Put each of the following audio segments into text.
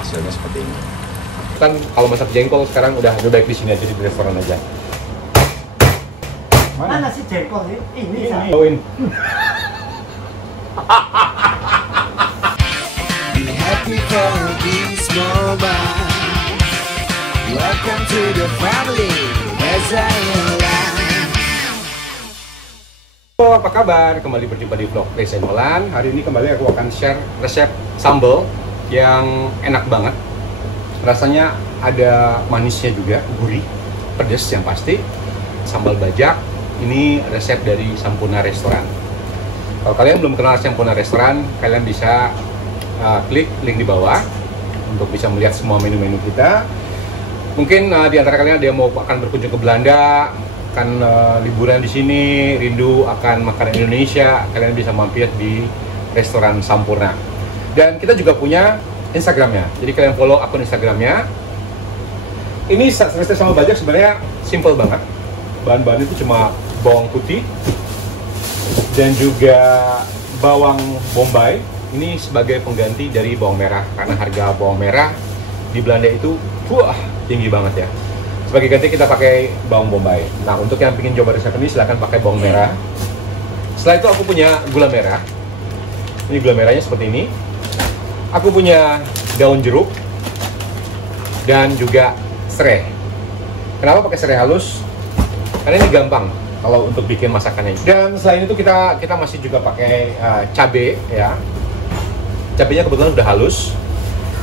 hasilnya seperti ini. Kan kalau masak jengkol sekarang udah lebih baik di sini aja, di restoran aja. Mana sih jengkol ini? Ini. Bawain. Be happy for this moment. Welcome to the family as I am. Halo, apa kabar? Kembali berjumpa di vlog Reza Molan. Hari ini kembali aku akan share resep sambal yang enak banget. Rasanya ada manisnya juga, gurih, pedas yang pasti. Sambal bajak, ini resep dari Sampurna Restoran. Kalau kalian belum kenal Sampurna Restoran, kalian bisa klik link di bawah untuk bisa melihat semua menu-menu kita. Mungkin di antara kalian ada yang mau akan berkunjung ke Belanda, akan liburan di sini, rindu akan makanan Indonesia, kalian bisa mampir di restoran Sampurna. Dan kita juga punya Instagramnya, jadi kalian follow akun Instagramnya. Ini resep sambal bajak sebenarnya simple banget. Bahan-bahan itu cuma bawang putih dan juga bawang bombay. Ini sebagai pengganti dari bawang merah, karena harga bawang merah di Belanda itu tinggi banget ya. Sebagai ganti kita pakai bawang bombay. Nah, untuk yang ingin coba resep ini silahkan pakai bawang merah. Setelah itu aku punya gula merah. Ini gula merahnya seperti ini. Aku punya daun jeruk dan juga serai. Kenapa pakai serai halus? Karena ini gampang kalau untuk bikin masakannya. Dan selain itu kita masih juga pakai cabai ya. Cabainya kebetulan udah halus.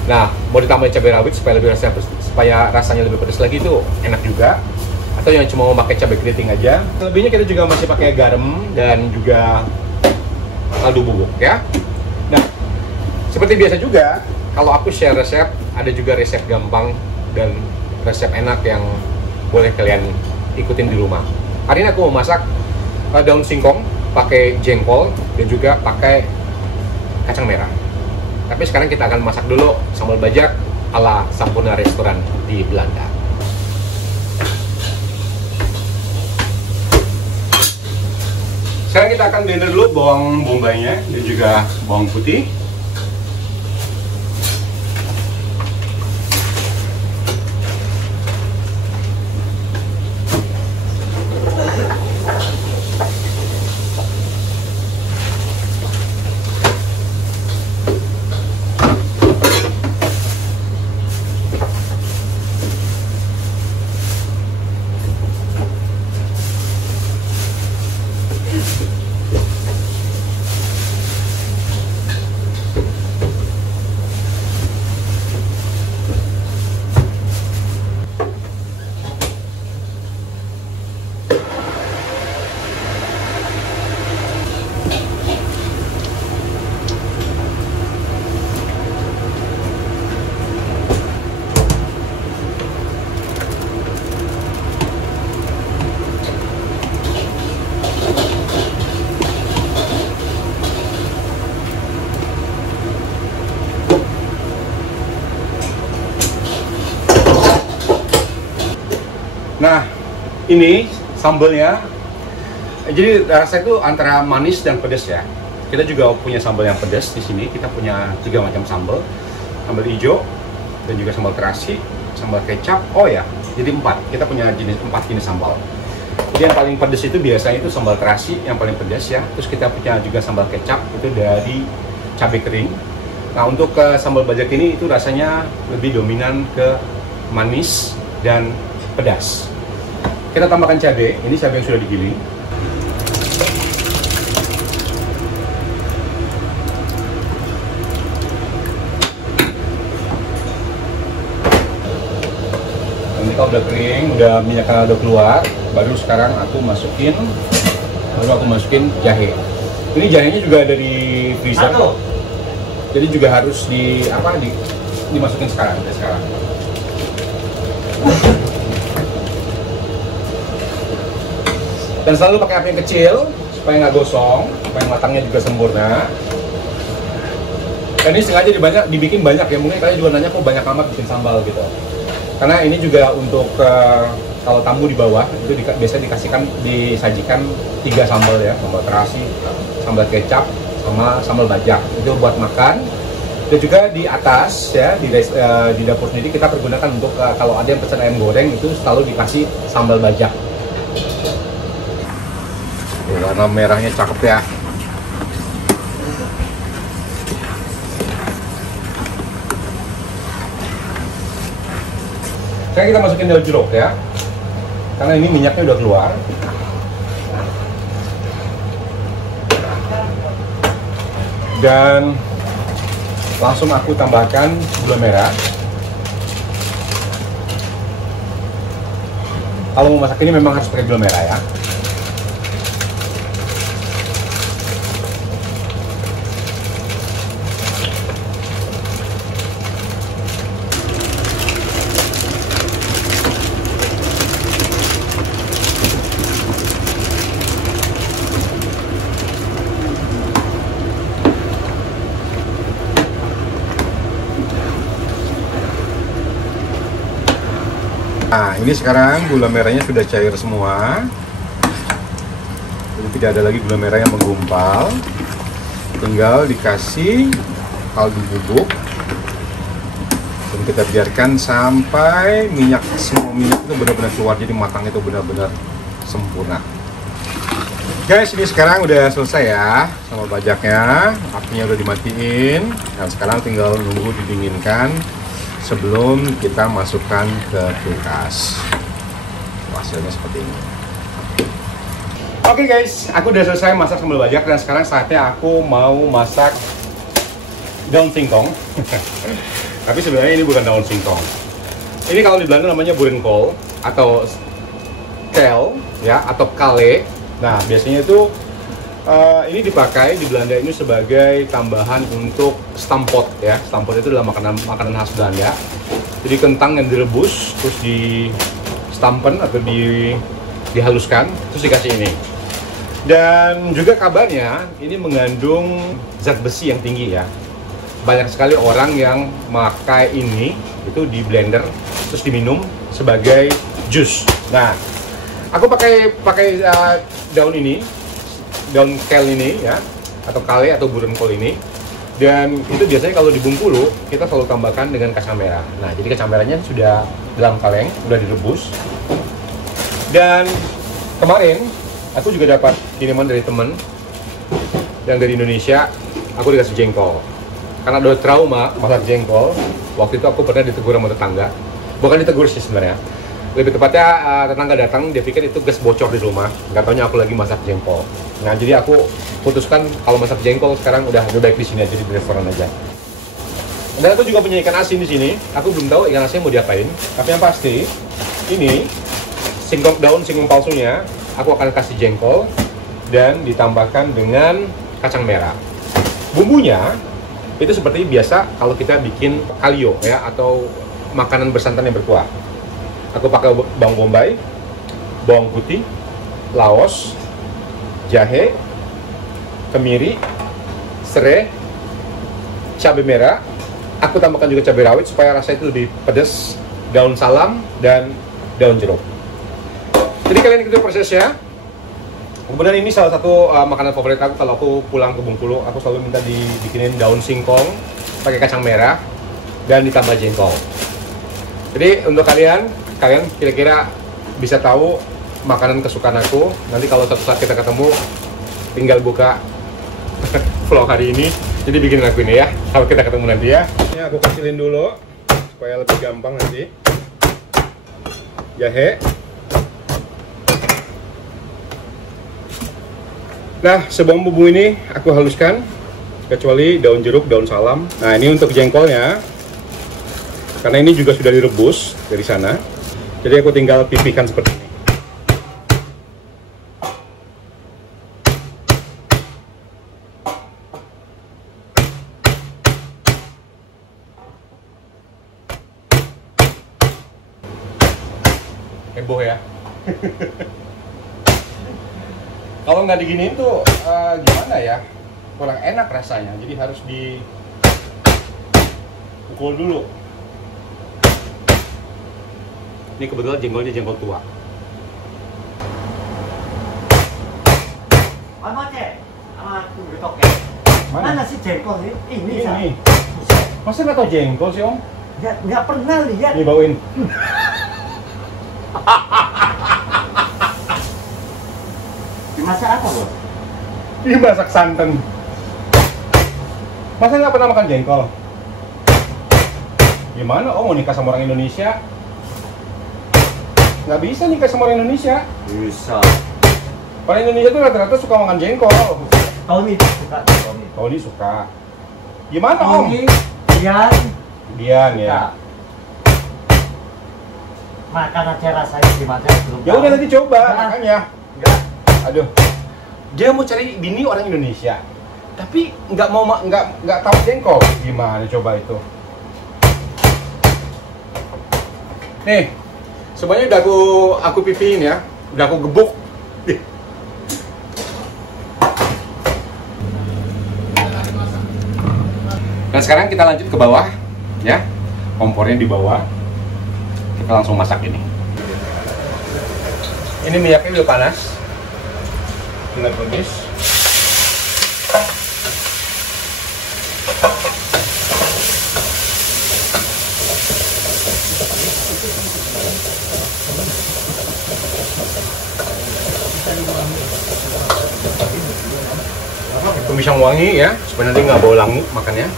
Nah, mau ditambahin cabai rawit supaya rasanya lebih pedas lagi, itu enak juga. Atau yang cuma mau pakai cabai keriting aja. Selebihnya kita juga masih pakai garam dan juga kaldu bubuk ya. Nah, seperti biasa juga, kalau aku share resep, ada juga resep gampang dan resep enak yang boleh kalian ikutin di rumah. Hari ini aku mau masak daun singkong, pakai jengkol, dan juga pakai kacang merah. Tapi sekarang kita akan masak dulu sambal bajak ala Sampurna Restoran di Belanda. Sekarang kita akan blender dulu bawang bombaynya dan juga bawang putih. Nah, ini sambalnya. Jadi rasanya itu antara manis dan pedas ya. Kita juga punya sambal yang pedas di sini. Kita punya 3 macam sambal. Sambal hijau dan juga sambal terasi, sambal kecap. Oh ya, jadi 4. Kita punya 4 jenis sambal. Jadi yang paling pedas itu biasanya itu sambal terasi yang paling pedas ya. Terus kita punya juga sambal kecap itu dari cabai kering. Nah, untuk sambal bajak ini itu rasanya lebih dominan ke manis dan pedas. Kita tambahkan cabai, ini cabai yang sudah digiling. Ini kalau udah kering, udah minyaknya udah keluar, baru sekarang aku masukin jahe. Ini jahenya juga dari freezer. Jadi juga harus dimasukin sekarang. Dan selalu pakai api yang kecil supaya nggak gosong, supaya matangnya juga sempurna. Dan ini sengaja dibikin banyak ya, mungkin kalian juga nanya kok banyak amat bikin sambal gitu. Karena ini juga untuk kalau tamu di bawah itu biasanya disajikan 3 sambal ya, sambal terasi, sambal kecap, sama sambal bajak. Itu buat makan Dan juga di atas ya di dapur sendiri kita pergunakan untuk kalau ada yang pesan ayam goreng itu selalu dikasih sambal bajak. Warna merahnya cakep ya. Sekarang kita masukin daun jeruk ya, karena ini minyaknya udah keluar. Dan langsung aku tambahkan gula merah. Kalau mau masak ini memang harus pakai gula merah ya. Nah, ini sekarang gula merahnya sudah cair semua. Jadi tidak ada lagi gula merah yang menggumpal. Tinggal dikasih kaldu bubuk. Dan kita biarkan sampai semua minyak itu benar-benar keluar. Jadi matang itu benar-benar sempurna. Guys, ini sekarang udah selesai ya sama bajaknya. Apinya udah dimatiin. Dan sekarang tinggal nunggu didinginkan sebelum kita masukkan ke kulkas. Hasilnya seperti ini. Oke guys, aku udah selesai masak sambal bajak dan sekarang saatnya aku mau masak daun singkong. Tapi sebenarnya ini bukan daun singkong. Ini kalau di Belanda namanya boerenkool atau kel ya atau kale. Nah, biasanya itu ini dipakai di Belanda ini sebagai tambahan untuk stampot ya. Stampot itu adalah makanan khas Belanda. Jadi kentang yang direbus terus di stampen atau dihaluskan terus dikasih ini. Dan juga kabarnya ini mengandung zat besi yang tinggi ya. Banyak sekali orang yang memakai ini itu di blender terus diminum sebagai jus. Nah, aku pakai daun ini. Daun kel ini ya, atau kale atau boerenkool ini, dan itu biasanya kalau di Bengkulu kita selalu tambahkan dengan kacang merah. Nah, jadi kacang merahnya sudah dalam kaleng, sudah direbus. Dan kemarin aku juga dapat kiriman dari temen yang dari Indonesia. Aku dikasih jengkol karena udah trauma masak jengkol. Waktu itu aku pernah ditegur sama tetangga, bukan ditegur sih sebenarnya, lebih tepatnya tetangga datang, dia pikir itu gas bocor di rumah, nggak taunya aku lagi masak jengkol. Nah, jadi aku putuskan kalau masak jengkol sekarang udah lebih baik di sini aja, di restoran aja. Dan aku juga punya ikan asin di sini. Aku belum tahu ikan asin mau diapain, tapi yang pasti ini daun singkong palsunya aku akan kasih jengkol dan ditambahkan dengan kacang merah. Bumbunya itu seperti biasa kalau kita bikin kalio ya atau makanan bersantan yang berkuah. Aku pakai bawang bombay, bawang putih, laos, jahe, kemiri, serai, cabai merah. Aku tambahkan juga cabai rawit supaya rasa itu lebih pedas, daun salam, dan daun jeruk. Jadi kalian ikuti prosesnya. Kemudian ini salah satu makanan favorit aku kalau aku pulang ke Bengkulu. Aku selalu minta dibikinin daun singkong pakai kacang merah dan ditambah jengkol. Jadi untuk kalian kira-kira bisa tahu makanan kesukaan aku. Nanti kalau suatu saat kita ketemu, tinggal buka vlog hari ini. Jadi bikin aku ini ya, kalau kita ketemu nanti ya. Ini aku kecilin dulu supaya lebih gampang nanti. Jahe. Nah, sebelum bumbu ini aku haluskan, kecuali daun jeruk, daun salam. Nah, ini untuk jengkolnya, karena ini juga sudah direbus dari sana. Jadi aku tinggal pipihkan seperti ini. Heboh ya. Kalau nggak diginiin tuh gimana ya, kurang enak rasanya. Jadi harus dipukul dulu. Ini kebetulan jengkolnya jengkol tua. Mana sih jengkol ini? Ini. Masa nggak tahu jengkol sih Om? Nggak pernah lihat. Nih bawain. Dimasak apa, Bos? Dimasak santan. Masa nggak pernah makan jengkol? Gimana Om mau nikah sama orang Indonesia? Nggak bisa nikah sama orang Indonesia. Bisa. Orang Indonesia tuh rata-rata suka makan jengkol. Tony suka. Tony suka. Gimana Om? Dian. Dian ya. Makan aja rasanya gimana belum. Ya udah nanti coba Nah. makanya. Enggak. Aduh. Dia mau cari bini orang Indonesia. Tapi nggak mau nggak tahu jengkol. Gimana coba itu? Nih, semuanya udah aku pipihin ya. Udah aku gebuk. Nih. Dan sekarang kita lanjut ke bawah ya. Kompornya di bawah. Kita langsung masak ini. Ini minyaknya udah panas. Tinggal tumis. Tumis yang wangi ya, supaya nanti nggak bau langu makannya.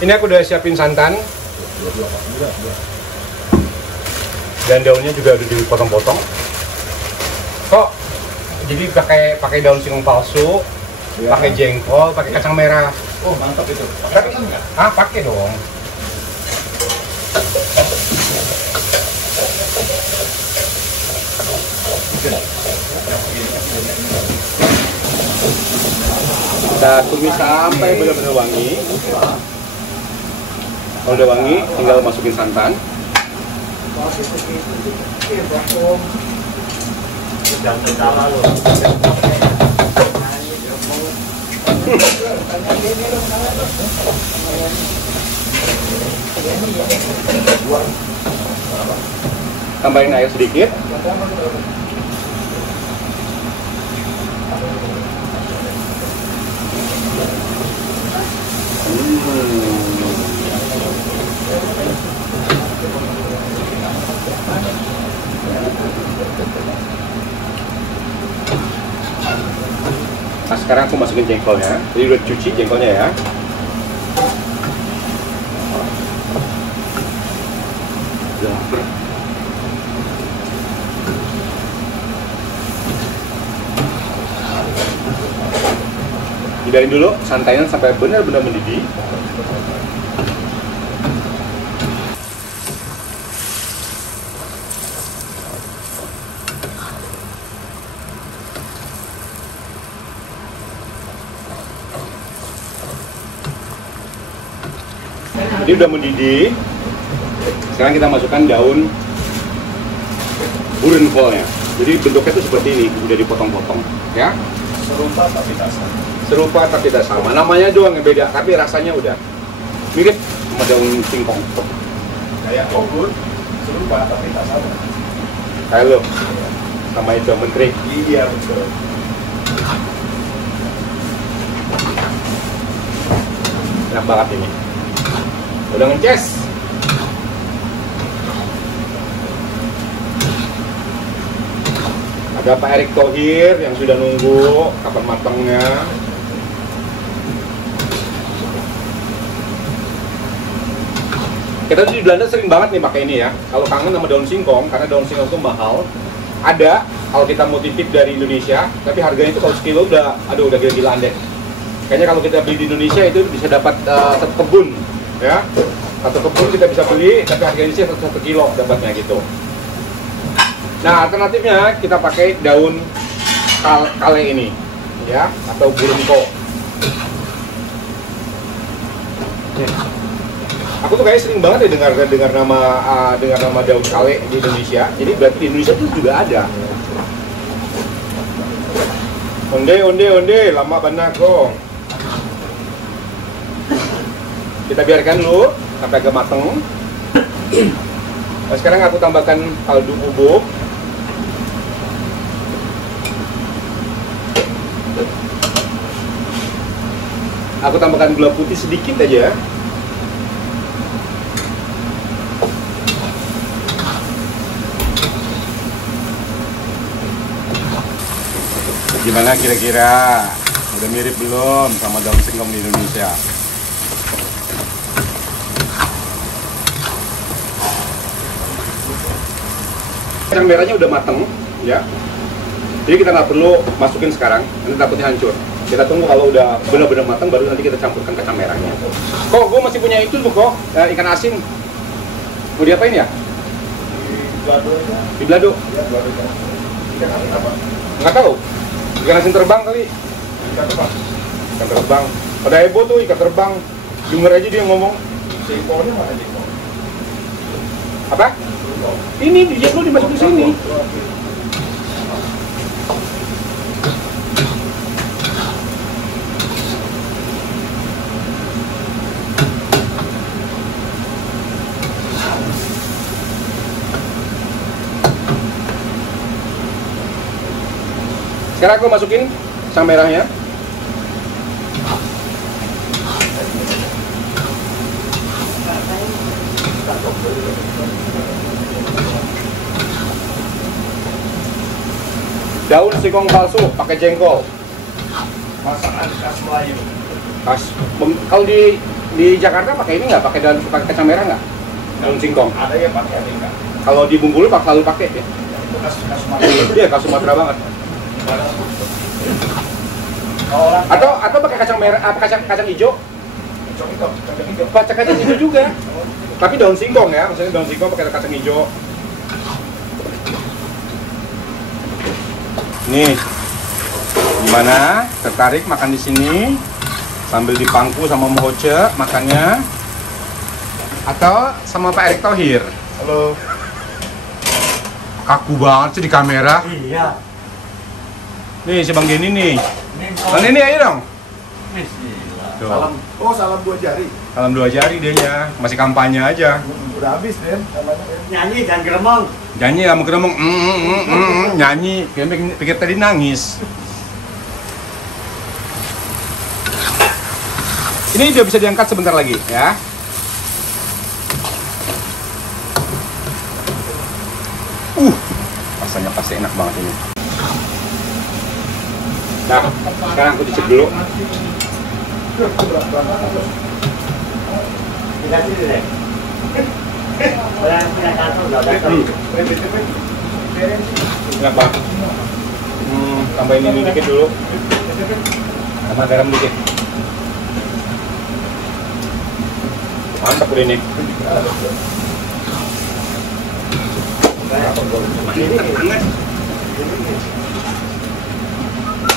Ini aku udah siapin santan. Dan daunnya juga udah dipotong-potong. Kok jadi pakai daun singkong palsu, pakai jengkol, pakai kacang merah. Oh mantap itu. Tapi pakai dong. Kita tumis sampai benar-benar wangi. Kalau udah wangi, tinggal masukin santan. Tambahin air sedikit. Nah sekarang aku masukin jengkolnya. Jadi udah cuci jengkolnya ya. Lapar. Biarin dulu santainya sampai benar-benar mendidih. Jadi udah mendidih. Sekarang kita masukkan daun burenkolnya. Jadi bentuknya itu seperti ini, udah dipotong-potong, ya. Serupa tapi tak sama. Serupa tapi tidak sama. Namanya doang yang beda, tapi rasanya udah mirip sama daun singkong. Kayak obor, serupa tapi tak sama. Kayak lo sama itu menteri. Iya betul. Enak banget ini. Udah ngeces. Ada Pak Erick Thohir yang sudah nunggu kapan matangnya. Kita tuh di Belanda sering banget nih pakai ini ya. Kalau kangen sama daun singkong, karena daun singkong itu mahal. Ada kalau kita mau titip dari Indonesia, tapi harganya itu kalau sekilo udah gila-gilaan deh. Kayaknya kalau kita beli di Indonesia itu bisa dapat satu kebun, ya. Satu kebun kita bisa beli, tapi harganya sih satu kilo dapatnya gitu. Nah, alternatifnya kita pakai daun kale ini, ya, atau burenko. Aku tuh kayaknya sering banget ya dengar nama daun kale di Indonesia. Jadi berarti di Indonesia tuh juga ada. Onde, lama banget kok. Kita biarkan dulu sampai agak mateng. Nah, sekarang aku tambahkan kaldu bubuk. Aku tambahkan gula putih sedikit aja. Gimana kira-kira? Udah mirip belum sama daun singkong di Indonesia? Kacang merahnya udah mateng, ya. Jadi kita nggak perlu masukin sekarang, nanti takutnya hancur. Kita tunggu kalau udah benar-benar matang, baru nanti kita campurkan kacang merahnya. Kok gue masih punya itu tuh kok, ikan asin. Mau diapain ya? Di balado aja. Di balado? Ya, balado aja. Ikan asin apa? Nggak tahu. Ikan asin terbang kali. Ikan terbang. Ikan terbang. Pada heboh tuh ikan terbang. Dengar aja dia ngomong. Jengkolnya mana jengkol? Apa? Jengkol. Ini dia lu dimasukin sini. Sekarang aku masukin kacang merahnya. Daun singkong palsu pakai jengkol. Masakan khas Melayu. Kalau di Jakarta pakai ini nggak? Pakai kacang merah nggak? Daun singkong. Ada yang pakai, ada yang enggak. Kalau di Bengkulu selalu pakai ya. Itu khas Melayu. Iya, khas Sumatera banget. Atau pakai kacang merah, apa kacang hijau? Kacang hijau juga. Tapi daun singkong ya, maksudnya daun singkong pakai kacang hijau. Nih, gimana? Tertarik makan di sini sambil dipangku sama Mohoce makannya? Atau sama Pak Erick Thohir? Halo. Kaku banget sih di kamera. Iya. Nih si Bang Denny nih. Bang Denny ayo dong. Bismillah. Tuh. Salam. Oh, salam 2 jari. Salam 2 jari dianya, masih kampanye aja. Udah habis, Den. Namanya, Den. Nyanyi dan geremong. Nyanyi kamu ngomong nyanyi, pikir tadi nangis. Ini udah bisa diangkat sebentar lagi ya. Rasanya pasti enak banget ini. Nah, sekarang aku dicek dulu. Kita sini deh. Orang punya kartu udah datang. Enak banget. Tambahin ini dikit dulu. Sama garam dikit. Mantap udah ini.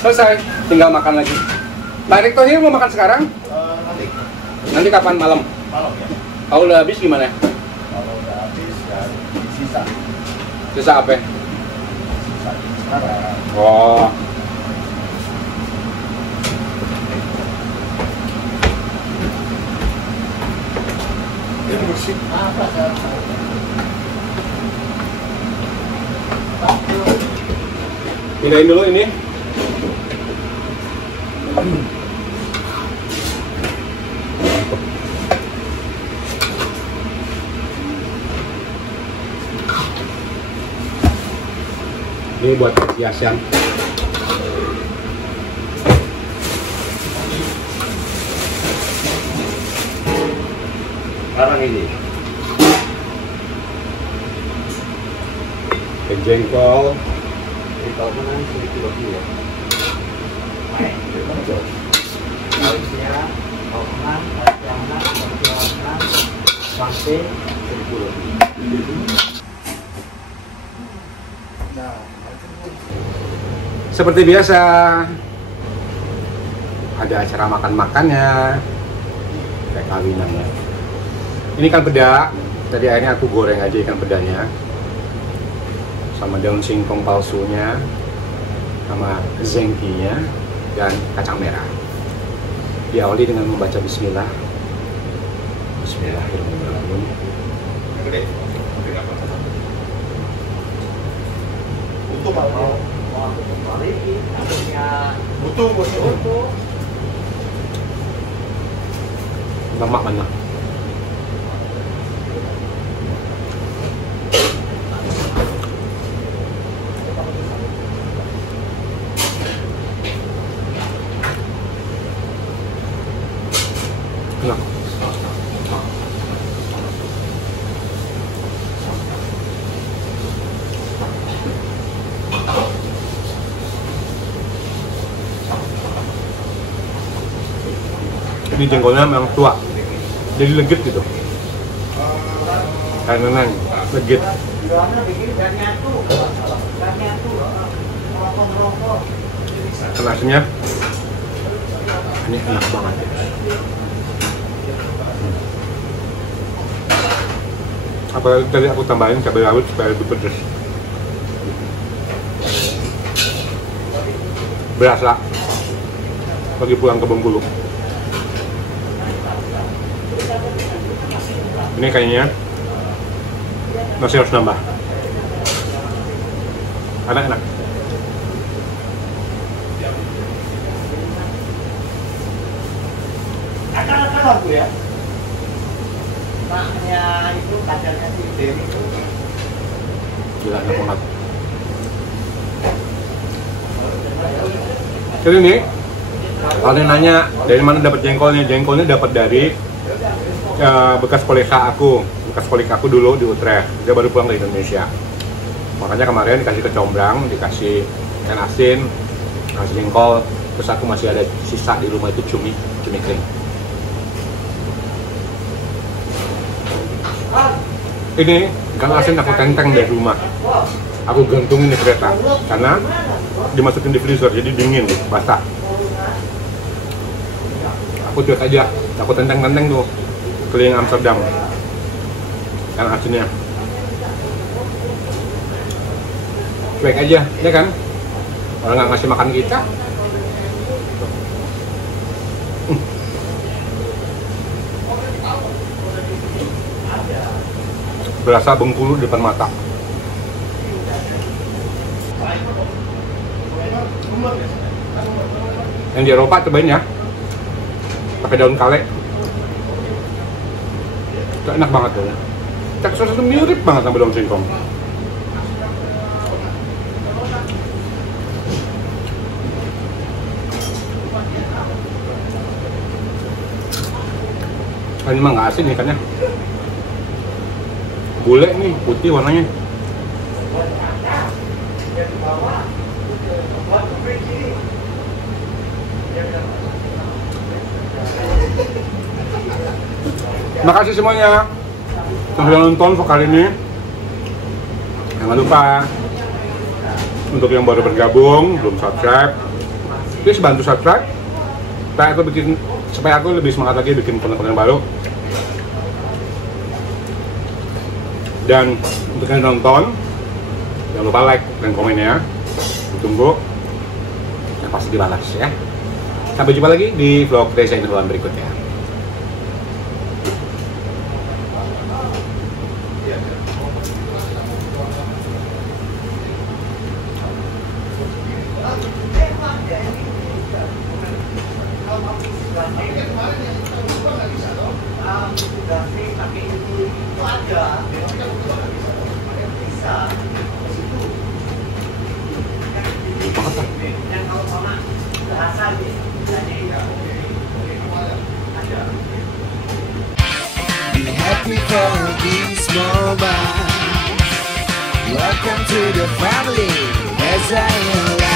Selesai, tinggal makan lagi. Pak Erick Thohir mau makan sekarang? Nanti. Nanti kapan malam? Malam ya. Kalau udah habis gimana? Kalau udah habis, ya sisa. Sisa apa? Sisa sekarang. Oh. Ini bersih. Apa sekarang? Pindahin dulu ini. Ini buat hiasan. Sekarang ini. Ke jengkol. Jadi kalau menang sedikit lebih ya. Main. Harusnya kalau menang, yang menang, sampai 10 lebih. Nah, Seperti biasa, ada acara makan-makannya, kayak kawinannya. Ini ikan peda, tadi akhirnya aku goreng aja ikan pedanya, sama daun singkong palsunya, sama zengkinya, dan kacang merah. Diawali dengan membaca Bismillah. Bismillahirrahmanirrahim. yang gede. Mungkin apa? butuh Pak. mau aku kembaliin, akhirnya Butuh. butuh. Lemak mana? Enak. Ini jengkolnya memang tua, jadi legit gitu. Kanan legit. Jualnya bikin dan nyatu, rokok. Nasinya ini enak banget ya. Apalagi tadi aku tambahin cabai rawit supaya lebih pedas. Berasa lagi pulang ke Bengkulu. Ini kayaknya masih harus nambah. Enak. Akan aku ya. Maknya itu kadarnya si Ben itu. Gila, enak banget. Jadi nih, kalau nanya dari mana dapat jengkolnya? Jengkolnya dapat dari bekas kolega aku dulu di Utrecht. Dia baru pulang ke Indonesia. Makanya kemarin dikasih kecombrang, dikasih ikan asin, kasih jengkol. Terus aku masih ada sisa di rumah itu cumi kering. Ini ikan asin aku tenteng dari rumah. Aku gantungin di kereta karena dimasukin di freezer jadi dingin, basah. Aku cuek aja, aku tenteng tuh keliling Amsterdam. Ikan asinnya cuek aja, ya kan? Orang nggak ngasih makan kita. Berasa Bengkulu di depan mata. Yang di Eropa cobain ya, pakai daun kale. Itu enak banget tuh. Teksturnya tuh mirip banget sama daun singkong. Ini mah nggak asin ikannya. Bule nih, putih warnanya. Terima kasih semuanya yang sudah nonton vlog kali ini. Jangan lupa untuk yang baru bergabung, belum subscribe, please bantu subscribe supaya aku lebih semangat lagi bikin konten-konten baru. Dan untuk yang nonton, jangan lupa like dan komen ya. Tunggu, yang pasti dibalas ya. Sampai jumpa lagi di vlog Desa Indolan berikutnya. Be happy for these moments. Welcome to the family as I am.